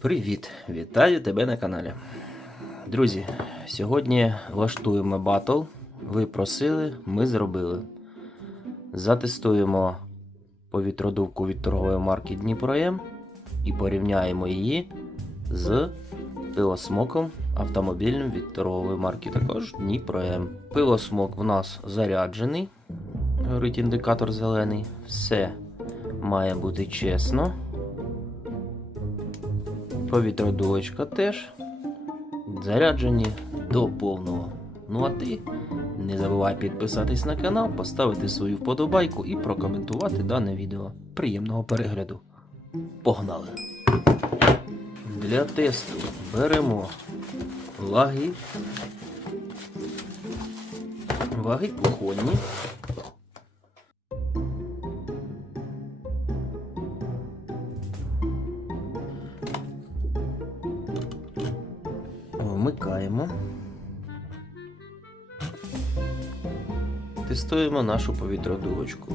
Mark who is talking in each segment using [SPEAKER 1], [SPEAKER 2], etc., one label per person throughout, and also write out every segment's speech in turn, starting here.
[SPEAKER 1] Привіт! Вітаю тебе на каналі. Друзі, сьогодні влаштуємо батл. Ви просили, ми зробили. Затестуємо повітродувку від торгової марки Дніпром і порівняємо її з пилосмоком автомобільним від торгової марки також Дніпром. Пилосмок в нас заряджений. Горить індикатор зелений. Все має бути чесно. Повітродувочка теж заряджені до повного. Ну а ти не забувай підписатись на канал, поставити свою вподобайку і прокоментувати дане відео. Приємного перегляду. Погнали! Для тесту беремо ваги. Ваги кухонні. Вмикаємо. Тестуємо нашу повітродувочку.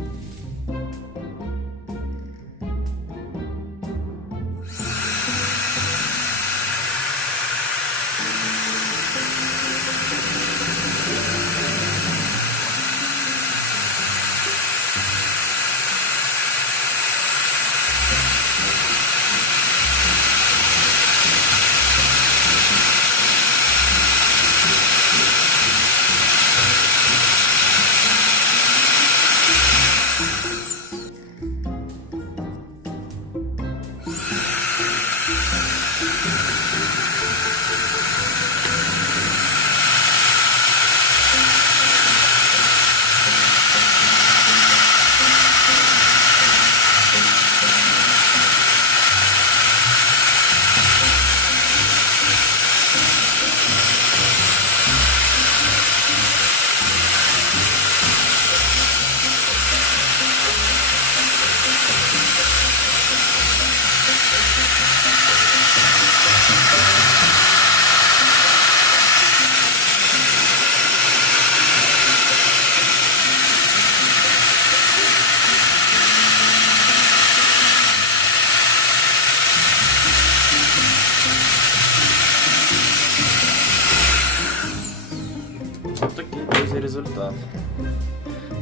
[SPEAKER 1] Ось такий друзі результат.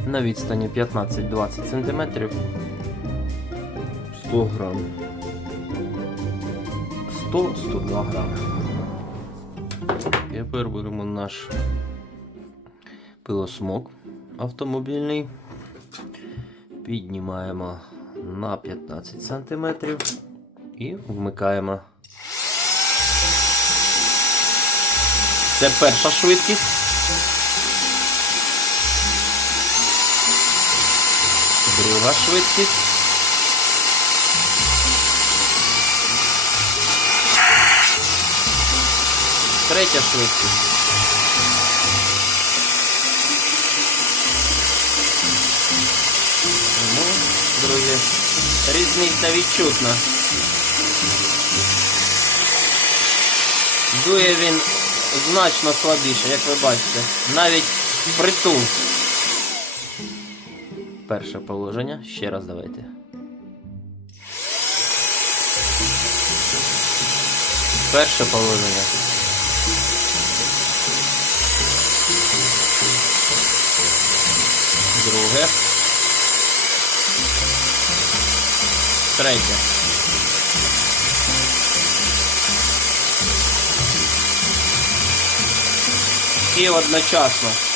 [SPEAKER 1] На відстані 15-20 см 100 грам. 100-102 грами. Тепер беремо наш пилосмок автомобільний. Піднімаємо на 15 см і вмикаємо. Це перша швидкість. Друга швидкість. Третя швидкість. Ну, друзі, різниця відчутна. Дує він значно слабіше, як ви бачите. Навіть притул. Перше положення. Ще раз давайте. Перше положення. Друге. Третє. І одночасно.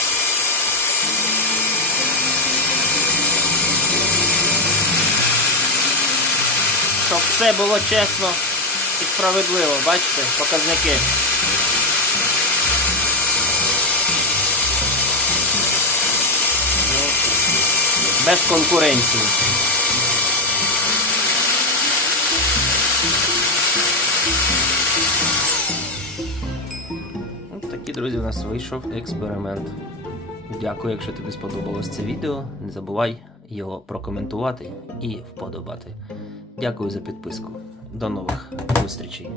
[SPEAKER 1] Щоб все було чесно і справедливо, бачите, показники. Без конкуренції. Такий, друзі, у нас вийшов експеримент. Дякую, якщо тобі сподобалось це відео. Не забувай його прокоментувати і вподобати. Дякую за підписку. До нових зустрічей.